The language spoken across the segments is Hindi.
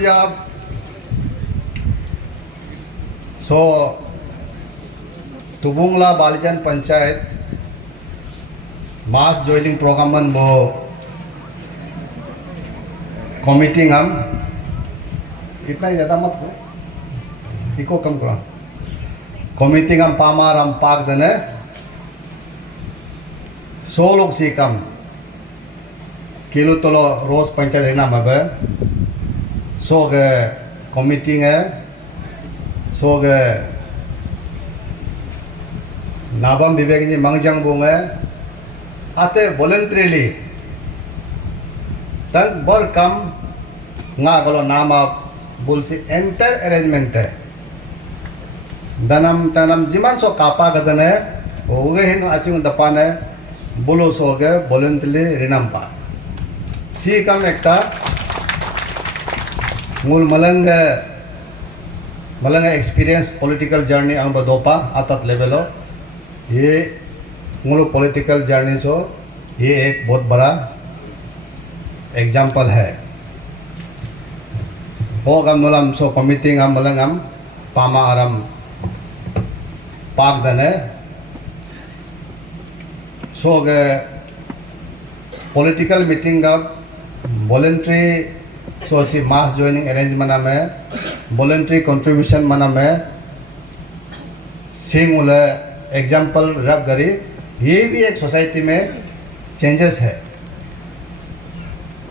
job. So, Tubungla Balijan Panchayat mass joining program mo committee हम कितना ज़्यादा मत हो इको कम करो committee हम पामार हम पाक दने 100 लोग सी कम किलो तलो रोज पंचायत है ना मबे सो गे committee है सो गे नाबम विवेक जी मंगजंग बोंगे आते voluntarily तक बर कम ना गलो नाम आप बुलसी एंटर अरेंजमेंट है दनम तनम जिमान सो कापा गदन है ओगे हिन आसिंग दपान है बुलो सो गे voluntarily रिनम पा सी कम एकता मूल मलंग एक्सपीरियंस पॉलिटिकल जर्नी अंग बदोपा आतात लेवलो ये मूल पॉलिटिकल जर्नी सो ये एक बहुत बड़ा एग्जाम्पल है हो गम नलम सो कमिटी हम मलंगम पामा आरम पाक दने सो गे पॉलिटिकल मीटिंग अब वॉलंटरी सो सी मास जॉइनिंग अरेंजमेंट में वॉलंटरी कंट्रीब्यूशन मना में सिंग उले एग्जाम्पल रब गरी ये भी एक सोसाइटी में चेंजेस है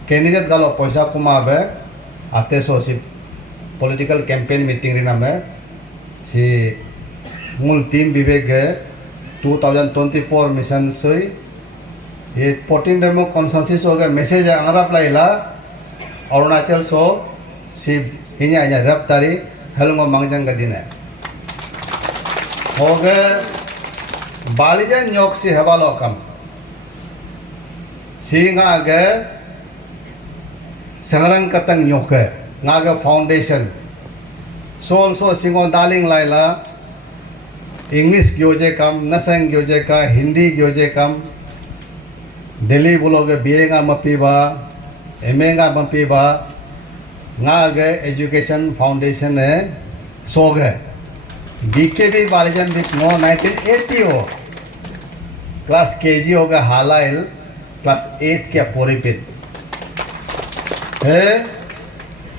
कैंडिडेट गालो पैसा कुमाबे आते सो सी पॉलिटिकल कैंपेन मीटिंग रिना में सी मूल टीम विवेक है 2024 मिशन से ये 14 डेमो कॉन्सेंसस हो गया मैसेज अंगराप लाइला अरुणाचल सो सी हिन्या हिन्या रब तारी हलंगो मंगजंग का दिन है हो गए बालिजन योग सी हवालो कम सींगा गे संगरंग कतंग योग है Naga foundation soul so सिंगो दालिंग Laila English ग्योजे कम नसंग ग्योजे का हिंदी ग्योजे कम दिल्ली बोलोगे बीएगा मपीबा एमएगा मपीबा नागे एजुकेशन फाउंडेशन है सोगे बीकेबी बालिजन बिस नो 1980 हो क्लास केजी होगा हालाइल क्लास 8 के पोरीपित है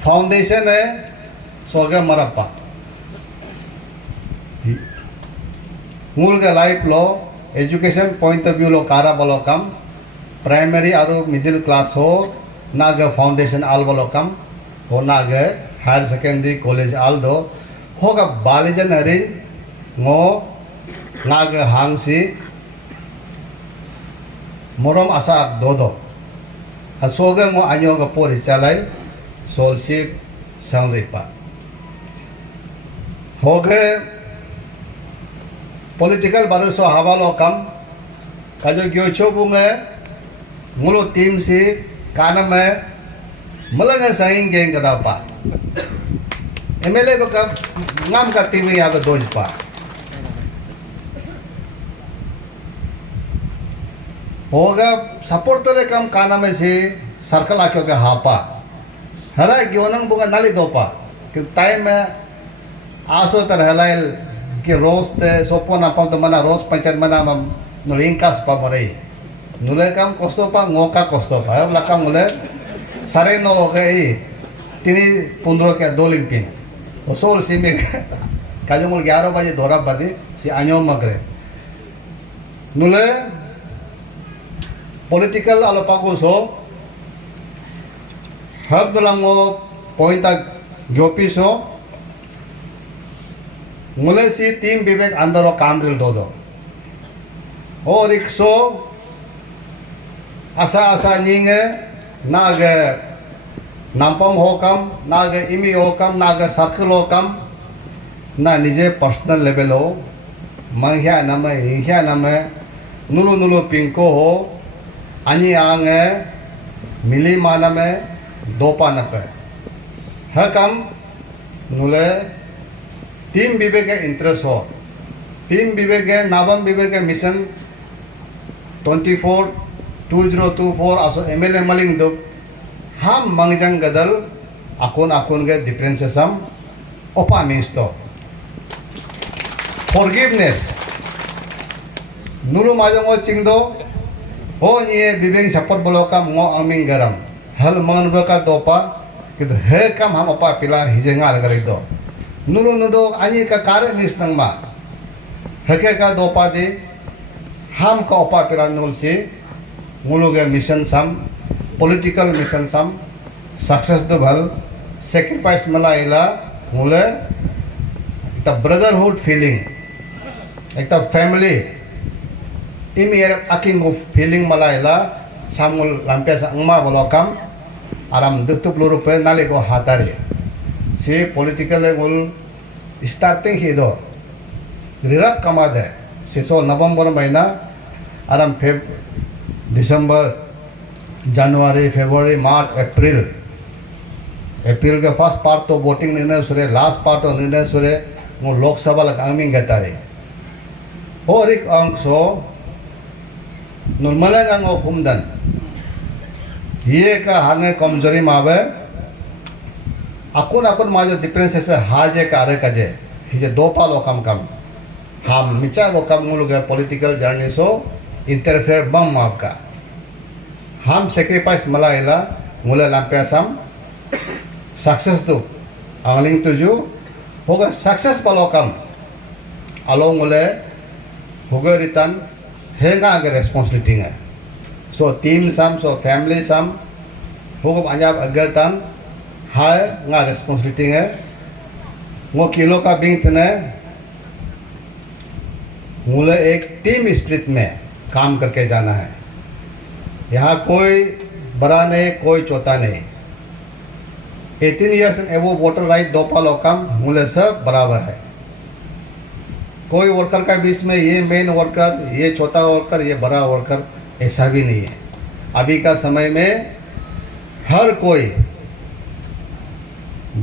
फाउंडेशन है सोगे मरप्पा मूल के लाइफ लो एजुकेशन पॉइंट ऑफ व्यू लो कारा बोलो कम प्राइमरी और मिडिल क्लास हो नागे फाउंडेशन आल बोलो कम हो नागे हायर सेकेंडरी कॉलेज आल दो होगा बालिजन हरी ngो नागे हांगसी मोरम आसा दोदो असोगे ngो anyo ga pori chalai solship sangripa होगे पॉलिटिकल बारसो हवालो कम काजो ग्योचो बुंगे मुलो टीम से कानम में मलंग साइंग गेंग कदा पा एमएलए बका ngam ka टीम या बे दोज पा होगा सपोर्ट तोरे कम कानम में से सर्कल आक्यो के हापा हरा ग्योनंग बुंगा नाली दोपा कि टाइम में आसो तर हलाइल कि रोज ते सोपो नापम तो मना रोज पंचायत मना मम नुलिंकास पा मरे नुले काम कोस्तो पा ngoka कोस्तो पा अब लका मुले सारे नो हो गए तिनी 15 के 2 लिंपिन तो सोल सीमे काजो मुल 11 बजे धोरा बदी सी आन्यो मगरे नुले पॉलिटिकल आलोपागो सो हब दलांगो पॉइंट ग्योपी सो मुले सी टीम विवेक अंदर काम रिल दो और एक सो आशा आशा निंगे नागे नामपम हो कम नागे इमी हो कम नागे सर्कल हो कम ना निजे पर्सनल लेवल हो मंग्या नमे हिंग्या नमे नुलु नुलु पिंको हो अनि आंगे मिली मानमे दोपा नपे है कम नुले टीम विवेक के इंटरेस्ट हो टीम विवेक के नाबम विवेक के मिशन 24 2024 आसो एमएलए मलिंग दो हम मंगजंग गदल akun ge differences opa means to forgiveness nulu majong chingdo ho nie bibeng support bolokam ngo aming garam hal man baka dopa kido he kam ham opa pila hijenga lagari do nulu nudo ani ka kare mis nang ma heke ka dopa di ham ka opa pila nul si ngulu ge mission sam political mission sam success do bhal sacrifice malaila ngule the brotherhood feeling ekta family imi aking feeling malaila samul lampes angma bolokam aram dutup lurupe nali go hatari si political ngul starting hido rirap kamade si so November mahina aram Feb December January February March April के फर्स्ट पार्ट तो वोटिंग निर्णय सुरे लास्ट पार्ट तो निर्णय सुरे वो लोकसभा लग आमिंग गतारे और एक अंक सो नॉर्मल का वो कुमदन ये का हांगे कमजोरी मावे अकुन माजो डिफरेंसेस है हाजे का अरे कजे हिजे दो पालो कम हम मिचा को कम मुलुग पॉलिटिकल जर्नी सो इंटरफेयर बम माव का हम सेक्रीफाइस मलाइला मुले लांपेसम सक्सेस तो आंगलिंग तुझु होगा सक्सेस पालो कम अलोंग मुले होगा रिटर्न हैगा आगे रेस्पॉन्सिबिलिटी है सो टीम सम सो फैमिली सम होगा पंजाब अगलतन हाय ना रेस्पॉन्सिबिलिटी है वो किलो का बिंग तने मुले एक टीम स्पिरिट में काम करके जाना है यहाँ कोई बड़ा नहीं कोई छोटा नहीं 18 years and above voter right दो पालो कम मूल्य सब बराबर है कोई वर्कर का बीच में ये मेन वर्कर ये छोटा वर्कर ये बड़ा वर्कर ऐसा भी नहीं है अभी का समय में हर कोई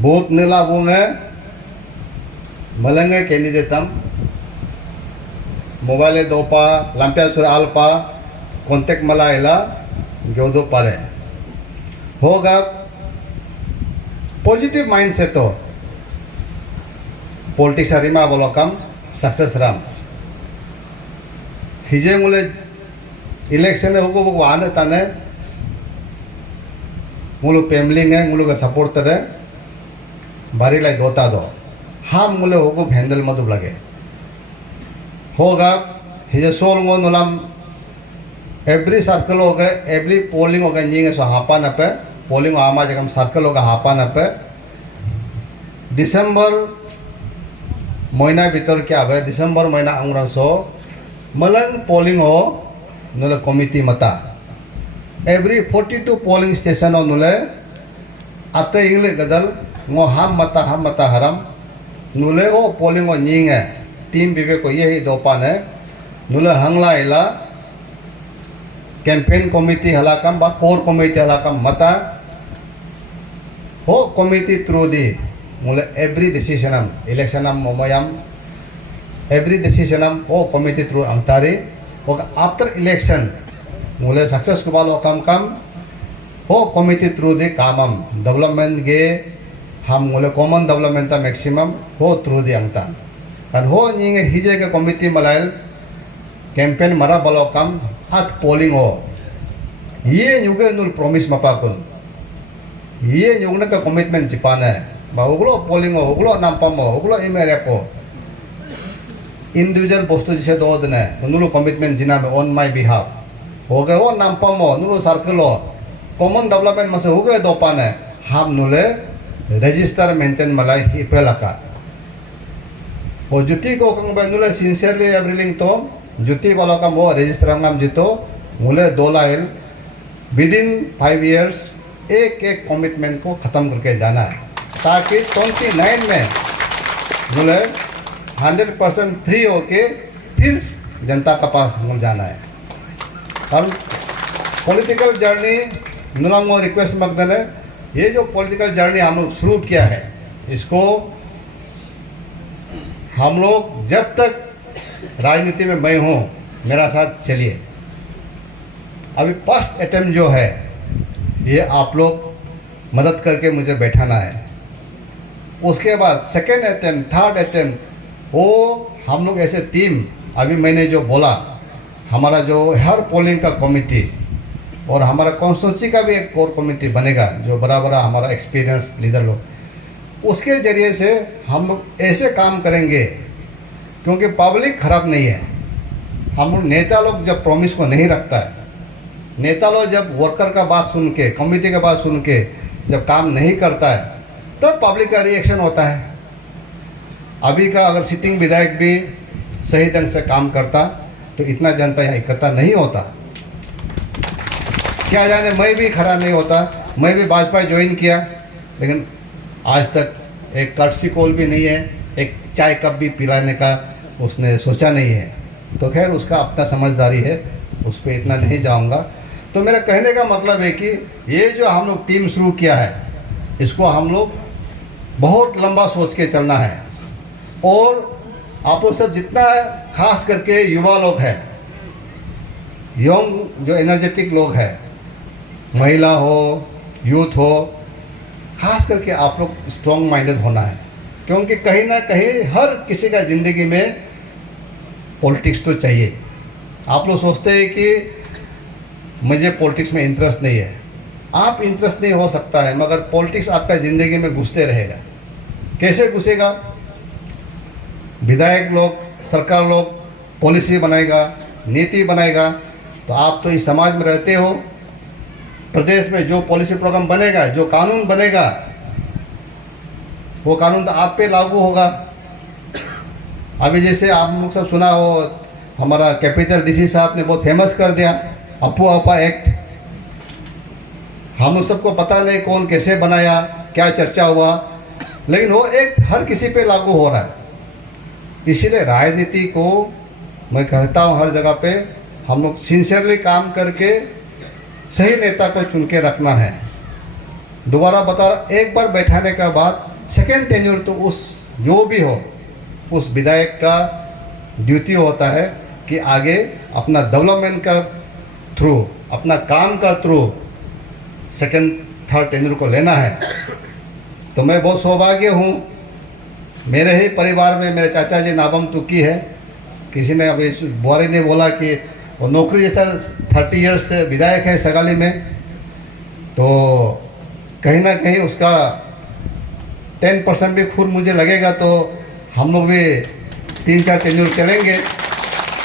बूथ नीला बूंगे मलंगे कैंडिडेटम मोबाइल दोपा लंपिया सुर अल्पा कॉन्टेक्ट मलाइला जोदो पारे होगा पॉजिटिव माइंड से तो पॉलिटिक्स हरिमा बोलो कम सक्सेस राम हिजे मुले इलेक्शन है होगो वो आने ताने मुलो फैमिली है मुलो का सपोर्ट करे बारी लाई दोता दो हम मुले होगो हैंडल मधुब लगे होगा हिजे सोल गो नुलाम एवरी सर्कल हो गए एवरी पोलिंग हो गए नहीं सो हापा न पे पोलिंग आमा जगह सर्कल होगा हापा न पे दिसंबर महीना भीतर क्या है दिसंबर महीना अंग्रा सो मलंग पोलिंग हो नुले कमिटी मता एवरी 42 पोलिंग स्टेशन हो नुले आते इंगले गदल ngो हम मता हरम नुले हो पोलिंग हो नींग है टीम विवे को यही दोपान है नुले हंगला इला कैंपेन कमिटी हलाकम बा कोर कमिटी हलाकम मता हो कमिटी थ्रू दी मुले एवरी डिसीजन इलेक्शन मोमयम एवरी डिसीजन हो कमिटी थ्रू अंतारी हो आफ्टर इलेक्शन मुले सक्सेस को बालो कम हो कमिटी थ्रू दी कामम डेवलपमेंट गे हम मुले कॉमन डेवलपमेंट मैक्सिमम हो थ्रू दी अंता kan ho nyinge hije ke komiti malail campaign mara balokam at polling ho ye nyuge nul promise mapakun ye nyugna ka commitment jipana ba oglo polling ho oglo nampam ho oglo email ko individual bostu jise do dne nulu commitment jina me on my behalf hoge ho nampam ho nulu circle ho common development mase hoge do pane ham nule register maintain malai hipelaka और जुती को कंग नुले सिंसियरली एवरीलिंग तो जुती वालों का मो रजिस्टर हम जितो मुले 2 लाइन विद इन 5 years एक कमिटमेंट को ख़त्म करके जाना है ताकि 29 में मुले 100% फ्री होके फिर जनता का पास मुझे जाना है हम पॉलिटिकल जर्नी नुलांगो रिक्वेस्ट मकदन है ये जो पॉलिटिकल जर्नी हम लोग शुरू किया है इसको हम लोग जब तक राजनीति में मैं हूँ मेरा साथ चलिए अभी फर्स्ट अटेम्प्ट जो है ये आप लोग मदद करके मुझे बैठाना है। उसके बाद सेकेंड अटेम्प्ट, थर्ड अटेम्प्ट, वो हम लोग ऐसे टीम, अभी मैंने जो बोला, हमारा जो हर पोलिंग का कमेटी और हमारा कॉन्स्टिट्यूंसी का भी एक कोर कमेटी बनेगा, जो बड़ा बड़ा हमारा एक्सपीरियंस लीडर लोग, उसके ज़रिए से हम लोग ऐसे काम करेंगे, क्योंकि पब्लिक खराब नहीं है। हम लोग नेता लोग जब प्रॉमिस को नहीं रखता है, नेता लोग जब वर्कर का बात सुन के, कमेटी का बात सुन के जब काम नहीं करता है, तब पब्लिक का रिएक्शन होता है। अभी का अगर सिटिंग विधायक भी सही ढंग से काम करता तो इतना जनता यहाँ इकट्ठा नहीं होता। क्या जाने, मैं भी खड़ा नहीं होता, मैं भी भाजपा ज्वाइन किया, लेकिन आज तक एक कर्टसी कॉल भी नहीं है, एक चाय कप भी पिलाने का उसने सोचा नहीं है। तो खैर उसका अपना समझदारी है, उस पर इतना नहीं जाऊंगा। तो मेरा कहने का मतलब है कि ये जो हम लोग टीम शुरू किया है, इसको हम लोग बहुत लंबा सोच के चलना है। और आप लोग सब जितना, खास करके युवा लोग हैं, यंग जो एनर्जेटिक लोग हैं, महिला हो, यूथ हो, खास करके आप लोग स्ट्रॉन्ग माइंडेड होना है, क्योंकि कहीं ना कहीं हर किसी का ज़िंदगी में पॉलिटिक्स तो चाहिए। आप लोग सोचते हैं कि मुझे पॉलिटिक्स में इंटरेस्ट नहीं है। आप इंटरेस्ट नहीं हो सकता है, मगर पॉलिटिक्स आपका ज़िंदगी में घुसते रहेगा। कैसे घुसेगा? विधायक लोग, सरकार लोग पॉलिसी बनाएगा, नीति बनाएगा, तो आप तो इस समाज में रहते हो। प्रदेश में जो पॉलिसी प्रोग्राम बनेगा, जो कानून बनेगा, वो कानून तो आप पे लागू होगा। अभी जैसे आप लोग सब सुना हो, हमारा कैपिटल डीसी साहब ने बहुत फेमस कर दिया अफवाह अफवाह एक्ट। हम लोग सबको पता नहीं कौन कैसे बनाया, क्या चर्चा हुआ, लेकिन वो एक्ट हर किसी पे लागू हो रहा है। इसीलिए राजनीति को मैं कहता हूँ, हर जगह पे हम लोग सिंसियरली काम करके सही नेता को चुन के रखना है। दोबारा बता रहा, एक बार बैठाने के बाद सेकेंड टेन्योर तो उस जो भी हो, उस विधायक का ड्यूटी होता है कि आगे अपना डेवलपमेंट का थ्रू, अपना काम का थ्रू सेकेंड थर्ड टेन्योर को लेना है। तो मैं बहुत सौभाग्य हूँ, मेरे ही परिवार में मेरे चाचा जी नाबम तुकी है। किसी ने अभी बुआरी ने बोला कि वो नौकरी जैसा 30 ईयर्स से विधायक है सगाली में, तो कहीं ना कहीं उसका 10% भी खुद मुझे लगेगा, तो हम लोग भी 3-4 टेन्योर चलेंगे।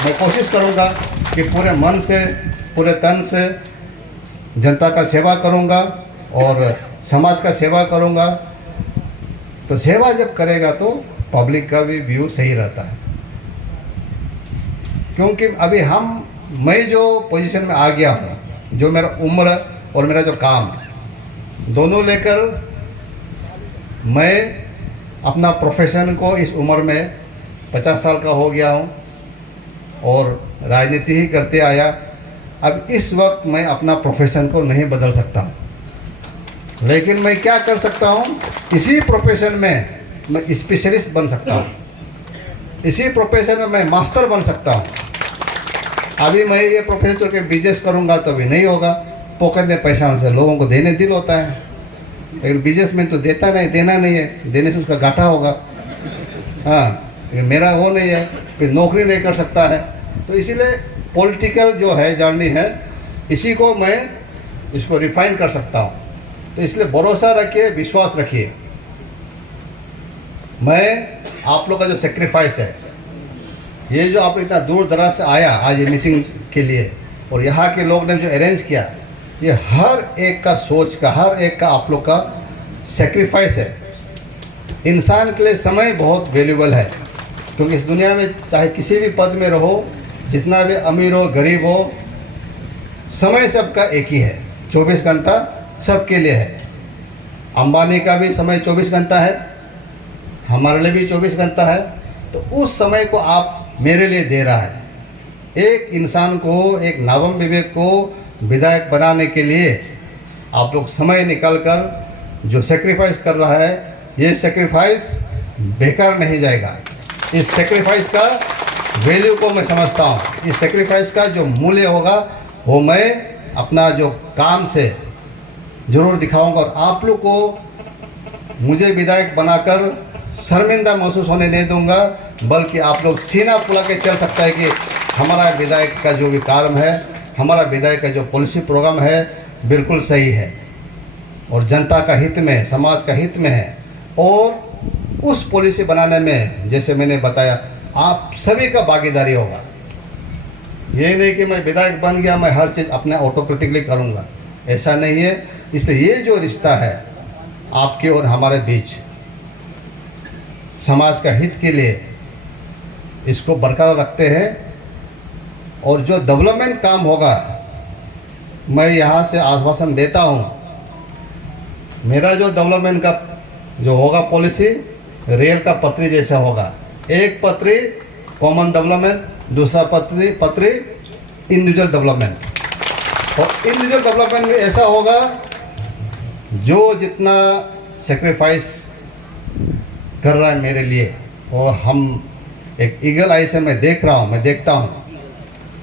मैं कोशिश करूंगा कि पूरे मन से, पूरे तन से जनता का सेवा करूंगा और समाज का सेवा करूंगा। तो सेवा जब करेगा तो पब्लिक का भी व्यू सही रहता है। क्योंकि अभी मैं जो पोजीशन में आ गया हूँ, जो मेरा उम्र और मेरा जो काम दोनों लेकर, मैं अपना प्रोफेशन को इस उम्र में 50 साल का हो गया हूँ और राजनीति ही करते आया। अब इस वक्त मैं अपना प्रोफेशन को नहीं बदल सकता हूँ, लेकिन मैं क्या कर सकता हूँ, इसी प्रोफेशन में मैं स्पेशलिस्ट बन सकता हूँ, इसी प्रोफेशन में मैं मास्टर बन सकता हूँ। अभी मैं ये प्रोफेशन छोड़ के बिजनेस करूँगा तो भी नहीं होगा। पॉकेट में पैसा उनसे लोगों को देने दिल होता है, लेकिन बिजनेस में तो देता नहीं, देना नहीं है, देने से उसका घाटा होगा। हाँ, लेकिन मेरा वो नहीं है, फिर नौकरी नहीं कर सकता है। तो इसीलिए पॉलिटिकल जो है जर्नी है, इसी को मैं इसको रिफाइन कर सकता हूँ। तो इसलिए भरोसा रखिए, विश्वास रखिए। मैं आप लोग का जो सेक्रीफाइस है, ये जो आप इतना दूर दराज से आया आज ये मीटिंग के लिए, और यहाँ के लोग ने जो अरेंज किया, ये हर एक का सोच का, हर एक का आप लोग का सेक्रीफाइस है। इंसान के लिए समय बहुत वैल्यूबल है, क्योंकि इस दुनिया में चाहे किसी भी पद में रहो, जितना भी अमीर हो गरीब हो, समय सबका एक ही है। 24 घंटा सबके लिए है। अंबानी का भी समय 24 घंटा है, हमारे लिए भी 24 घंटा है। तो उस समय को आप मेरे लिए दे रहा है। एक इंसान को, एक नाबम विवेक को विधायक बनाने के लिए आप लोग समय निकाल कर जो सेक्रीफाइस कर रहा है, ये सेक्रीफाइस बेकार नहीं जाएगा। इस सेक्रीफाइस का वैल्यू को मैं समझता हूँ। इस सेक्रीफाइस का जो मूल्य होगा वो मैं अपना जो काम से जरूर दिखाऊंगा और आप लोग को मुझे विधायक बनाकर शर्मिंदा महसूस होने नहीं दूंगा, बल्कि आप लोग सीना फुला के चल सकता है कि हमारा विधायक का जो भी काम है, हमारा विधायक का जो पॉलिसी प्रोग्राम है बिल्कुल सही है और जनता का हित में है, समाज का हित में है। और उस पॉलिसी बनाने में जैसे मैंने बताया आप सभी का भागीदारी होगा। ये नहीं कि मैं विधायक बन गया मैं हर चीज़ अपने ऑटोक्रेटिकली करूँगा, ऐसा नहीं है। इसलिए ये जो रिश्ता है आपके और हमारे बीच समाज का हित के लिए इसको बरकरार रखते हैं और जो डेवलपमेंट काम होगा मैं यहाँ से आश्वासन देता हूँ, मेरा जो डेवलपमेंट का जो होगा पॉलिसी रेल का पटरी जैसा होगा। एक पटरी कॉमन डेवलपमेंट, दूसरा पटरी इंडिविजुअल डेवलपमेंट। और इंडिविजुअल डेवलपमेंट में ऐसा होगा जो जितना सेक्रीफाइस कर रहा है मेरे लिए और हम एक ईगल आई से मैं देख रहा हूँ, मैं देखता हूँ,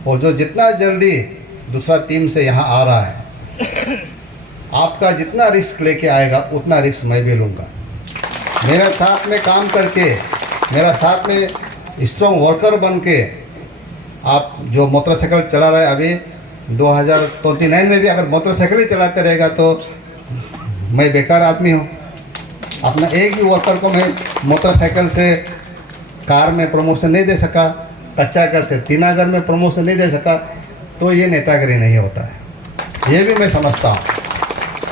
और जो जितना जल्दी दूसरा टीम से यहाँ आ रहा है, आपका जितना रिस्क लेके आएगा उतना रिस्क मैं भी लूँगा। मेरा साथ में काम करके, मेरा साथ में स्ट्रॉन्ग वर्कर बन के आप जो मोटरसाइकिल चला रहे अभी 2029 में भी अगर मोटरसाइकिल ही चलाते रहेगा तो मैं बेकार आदमी हूँ। अपना एक भी वर्कर को मैं मोटरसाइकिल से कार में प्रमोशन नहीं दे सका, कच्चा घर से टीना घर में प्रमोशन नहीं दे सका, तो ये नेतागिरी नहीं होता है। ये भी मैं समझता हूँ।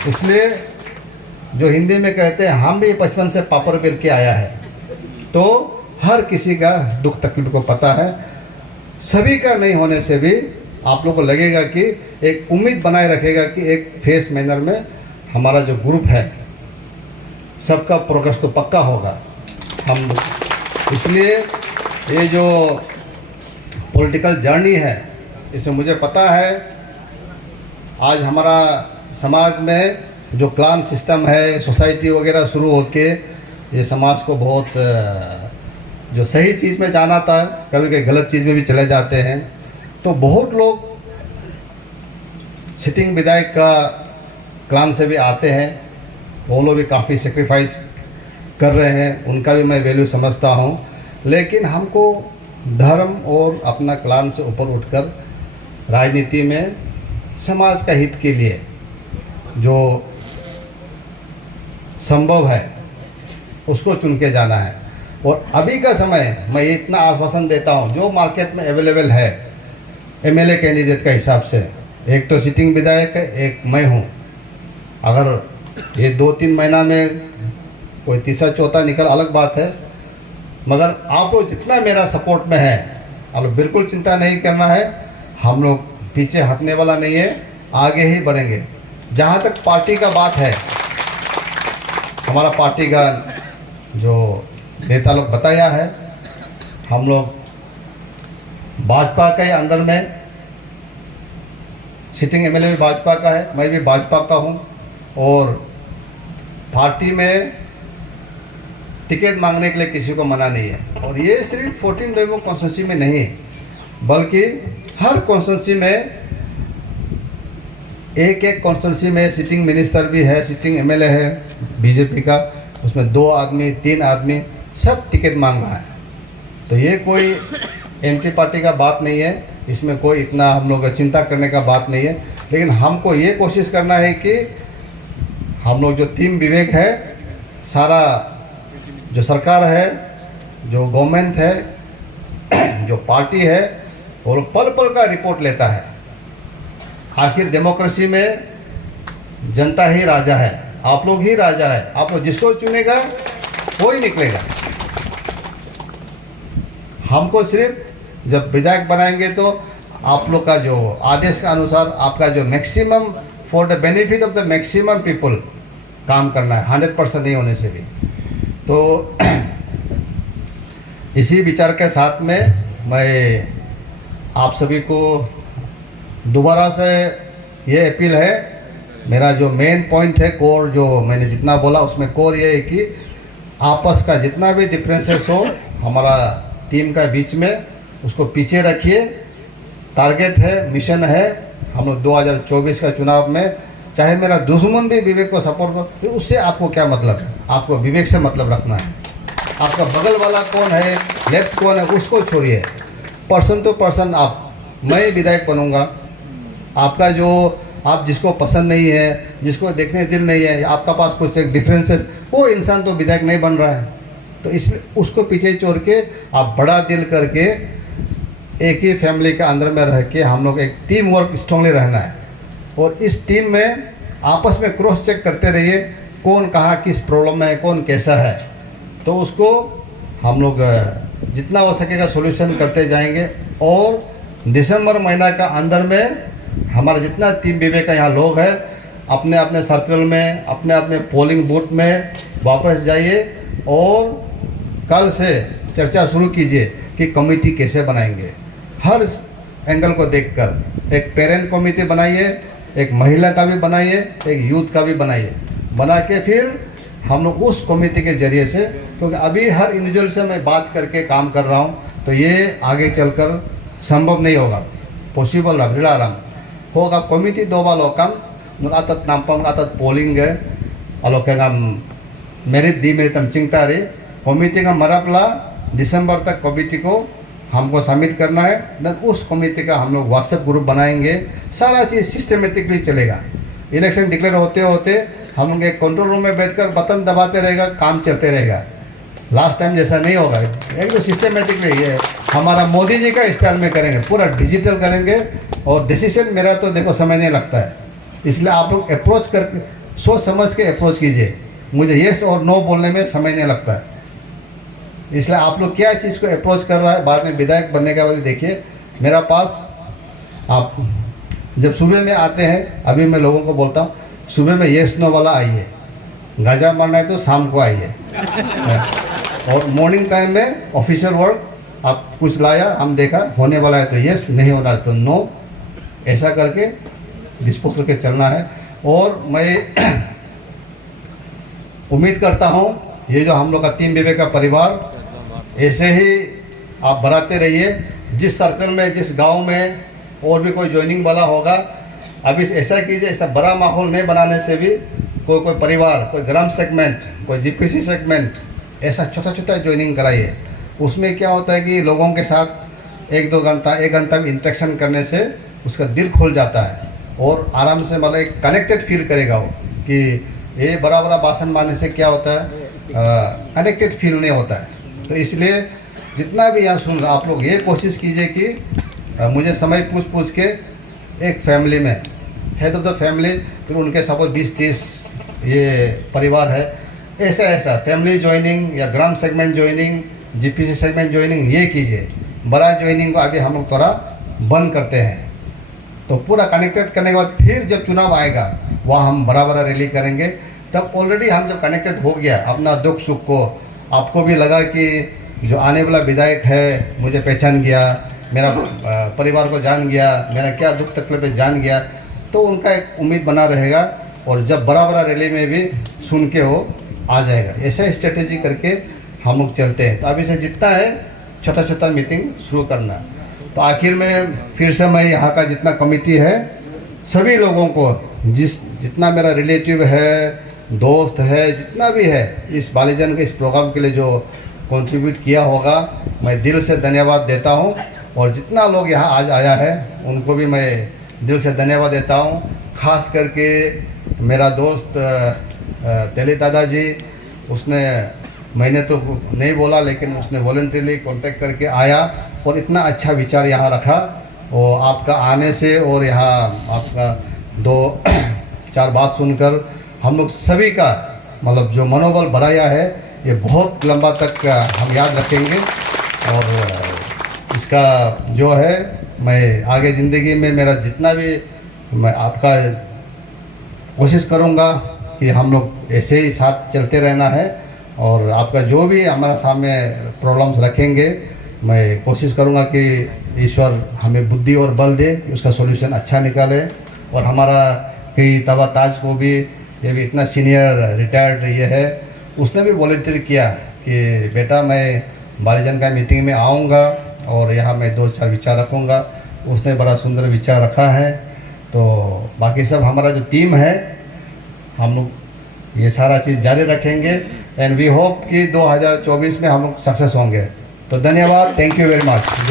इसलिए जो हिंदी में कहते हैं हम भी बचपन से पापड़ बेल के आया है, तो हर किसी का दुख तकलीफ को पता है। सभी का नहीं होने से भी आप लोगों को लगेगा कि एक उम्मीद बनाए रखेगा कि एक फेस मैनर में हमारा जो ग्रुप है सबका प्रोग्रेस तो पक्का होगा। हम इसलिए ये जो पॉलिटिकल जर्नी है इसमें मुझे पता है आज हमारा समाज में जो क्लान सिस्टम है, सोसाइटी वगैरह शुरू होके ये समाज को बहुत जो सही चीज़ में जाना था कभी कभी गलत चीज़ में भी चले जाते हैं। तो बहुत लोग सिटिंग विधायक का क्लान से भी आते हैं, वो लोग भी काफ़ी सेक्रीफाइस कर रहे हैं, उनका भी मैं वैल्यू समझता हूँ। लेकिन हमको धर्म और अपना क्लान से ऊपर उठकर राजनीति में समाज का हित के लिए जो संभव है उसको चुन के जाना है। और अभी का समय मैं इतना आश्वासन देता हूँ जो मार्केट में अवेलेबल है एमएलए कैंडिडेट का हिसाब से, एक तो सिटिंग विधायक है, एक मैं हूँ। अगर ये 2-3 महीना में कोई तीसरा चौथा निकल अलग बात है, मगर आप लोग जितना मेरा सपोर्ट में है आप लोग बिल्कुल चिंता नहीं करना है। हम लोग पीछे हटने वाला नहीं है, आगे ही बढ़ेंगे। जहाँ तक पार्टी का बात है, हमारा पार्टी का जो नेता लोग बताया है, हम लोग भाजपा के अंदर में सिटिंग एमएलए भी भाजपा का है, मैं भी भाजपा का हूँ, और पार्टी में टिकट मांगने के लिए किसी को मना नहीं है। और ये सिर्फ 14 डेमो कॉन्स्टिट्यूंसी में नहीं बल्कि हर कॉन्स्टिट्यूंसी में एक कॉन्स्टिट्यूंसी में सिटिंग मिनिस्टर भी है, सिटिंग एमएलए है बीजेपी का, उसमें 2 आदमी 3 आदमी सब टिकट मांग रहा है। तो ये कोई एंटी पार्टी का बात नहीं है, इसमें कोई इतना हम लोग चिंता करने का बात नहीं है। लेकिन हमको ये कोशिश करना है कि हम लोग जो टीम विवेक है, सारा जो सरकार है, जो गवर्नमेंट है, जो पार्टी है, और पल पल का रिपोर्ट लेता है। आखिर डेमोक्रेसी में जनता ही राजा है, आप लोग ही राजा है। आप लोग जिसको चुनेगा वो ही निकलेगा। हमको सिर्फ जब विधायक बनाएंगे तो आप लोग का जो आदेश का अनुसार आपका जो maximum for the benefit of the maximum people काम करना है, 100% नहीं होने से भी। तो इसी विचार के साथ में मैं आप सभी को दोबारा से ये अपील है, मेरा जो मेन पॉइंट है, कोर जो मैंने जितना बोला उसमें कोर ये है कि आपस का जितना भी डिफरेंसेस हो हमारा टीम का बीच में, उसको पीछे रखिए। टारगेट है, मिशन है, हम लोग 2024 का चुनाव में चाहे मेरा दुश्मन भी विवेक को सपोर्ट करो, तो उससे आपको क्या मतलब है? आपको विवेक से मतलब रखना है। आपका बगल वाला कौन है, लेफ्ट कौन है, उसको छोड़िए। पर्सन टू पर्सन आप, मैं विधायक बनूंगा, आपका जो आप जिसको पसंद नहीं है, जिसको देखने दिल नहीं है, आपका पास कुछ एक डिफरेंसेस, वो इंसान तो विधायक नहीं बन रहा है। तो इसलिए उसको पीछे छोड़ के आप बड़ा दिल करके एक ही फैमिली के अंदर में रह के हम लोग एक टीम वर्क स्ट्रांगली रहना है। और इस टीम में आपस में क्रॉस चेक करते रहिए, कौन कहाँ किस प्रॉब्लम में है, कौन कैसा है, तो उसको हम लोग जितना हो सकेगा सॉल्यूशन करते जाएंगे। और दिसंबर महीना का अंदर में हमारा जितना टीम विवेक का यहाँ लोग हैं, अपने अपने सर्कल में, अपने अपने पोलिंग बूथ में वापस जाइए और कल से चर्चा शुरू कीजिए कि कमेटी कैसे बनाएंगे। हर एंगल को देखकर एक पेरेंट कमेटी बनाइए, एक महिला का भी बनाइए, एक यूथ का भी बनाइए। बना के फिर हम लोग उस कमेटी के जरिए से, क्योंकि अभी हर इंडिविजुअल से मैं बात करके काम कर रहा हूँ, तो ये आगे चलकर संभव नहीं होगा, पॉसिबल अभिलाराम होगा। कमिटी दो बार लोकम आतत नामपम आतत पोलिंग है अलोकेगा मेरिट दी मेरी तम चिंता रही कमिटी का मरपला दिसंबर तक कमिटी को हमको सबमिट करना है। देन उस कमेटी का हम लोग व्हाट्सएप ग्रुप बनाएंगे, सारा चीज़ सिस्टमेटिकली चलेगा। इलेक्शन डिक्लेयर होते होते हम लोग एक कंट्रोल रूम में बैठकर बटन दबाते रहेगा, काम चलते रहेगा। लास्ट टाइम जैसा नहीं होगा, एक तो सिस्टमेटिकली ये हमारा मोदी जी का स्टाइल में करेंगे, पूरा डिजिटल करेंगे। और डिसीजन मेरा तो देखो समय नहीं लगता है, इसलिए आप लोग अप्रोच करके सोच समझ के अप्रोच कीजिए। मुझे येस और नो बोलने में समय नहीं लगता है, इसलिए आप लोग क्या चीज़ को अप्रोच कर रहा है, बाद में विधायक बनने के बाद देखिए मेरा पास। आप जब सुबह में आते हैं, अभी मैं लोगों को बोलता हूँ सुबह में येस नो वाला आइए, गाजा मारना है तो शाम को आइए। और मॉर्निंग टाइम में ऑफिशियल वर्क आप कुछ लाया, हम देखा होने वाला है तो येस, नहीं होना है तो नो, ऐसा करके डिस्पोज करके चलना है। और मैं उम्मीद करता हूँ ये जो हम लोग का टीम विवेक का परिवार ऐसे ही आप बढ़ाते रहिए। जिस सर्कल में, जिस गांव में और भी कोई ज्वाइनिंग वाला होगा, अभी ऐसा कीजिए, ऐसा बड़ा माहौल नहीं बनाने से भी कोई परिवार, कोई ग्राम सेगमेंट, कोई जीपीसी सेगमेंट, ऐसा छोटा छोटा ज्वाइनिंग कराइए। उसमें क्या होता है कि लोगों के साथ 1-2 घंटा 1 घंटा में इंटरेक्शन करने से उसका दिल खुल जाता है और आराम से मतलब एक कनेक्टेड फील करेगा वो, कि ये बड़ा बड़ा भाषण मारने से क्या होता है, कनेक्टेड फील नहीं होता है। तो इसलिए जितना भी यहाँ सुन रहा, आप लोग ये कोशिश कीजिए कि मुझे समय पूछ के एक फैमिली में हेड ऑफ द फैमिली, फिर उनके सपोज 20-30 ये परिवार है, ऐसा फैमिली ज्वाइनिंग या ग्राम segment joining, GPC segment joining ये कीजिए। बड़ा ज्वाइनिंग को अभी हम लोग थोड़ा बंद करते हैं, तो पूरा कनेक्टेड करने के बाद फिर जब चुनाव आएगा वहाँ हम बड़ा बड़ा रैली करेंगे। तब ऑलरेडी हम जब कनेक्टेड हो गया अपना दुख सुख को, आपको भी लगा कि जो आने वाला विधायक है मुझे पहचान गया, मेरा परिवार को जान गया, मेरा क्या दुख तकलीफ जान गया, तो उनका एक उम्मीद बना रहेगा। और जब बड़ा बड़ा रैली में भी सुन के वो आ जाएगा। ऐसा स्ट्रेटेजी करके हम लोग चलते हैं। तो अभी से जितना है छोटा छोटा मीटिंग शुरू करना। तो आखिर में फिर से मैं यहाँ का जितना कमेटी है सभी लोगों को, जितना मेरा रिलेटिव है, दोस्त है, जितना भी है इस बालीजन के इस प्रोग्राम के लिए जो कंट्रीब्यूट किया होगा, मैं दिल से धन्यवाद देता हूँ। और जितना लोग यहाँ आज आया है उनको भी मैं दिल से धन्यवाद देता हूँ। खास करके मेरा दोस्त तेली दादाजी, उसने, मैंने तो नहीं बोला लेकिन उसने वॉलंटरीली कांटेक्ट करके आया और इतना अच्छा विचार यहाँ रखा। और आपका आने से और यहाँ आपका 2-4 बात सुनकर हम लोग सभी का मतलब जो मनोबल बढ़ाया है, ये बहुत लंबा तक हम याद रखेंगे। और इसका जो है मैं आगे ज़िंदगी में मेरा जितना भी, मैं आपका कोशिश करूँगा कि हम लोग ऐसे ही साथ चलते रहना है। और आपका जो भी हमारा सामने प्रॉब्लम्स रखेंगे, मैं कोशिश करूँगा कि ईश्वर हमें बुद्धि और बल दे कि उसका सॉल्यूशन अच्छा निकाले। और हमारा कई तवा ताज को भी, ये भी इतना सीनियर रिटायर्ड ये है, उसने भी वॉलंटियर किया कि बेटा मैं बालीजन का मीटिंग में आऊँगा और यहाँ मैं 2-4 विचार रखूँगा। उसने बड़ा सुंदर विचार रखा है। तो तो बाकी सब हमारा जो टीम है, हम लोग ये सारा चीज़ जारी रखेंगे एंड वी होप कि 2024 में हम लोग सक्सेस होंगे। तो धन्यवाद, थैंक यू वेरी मच।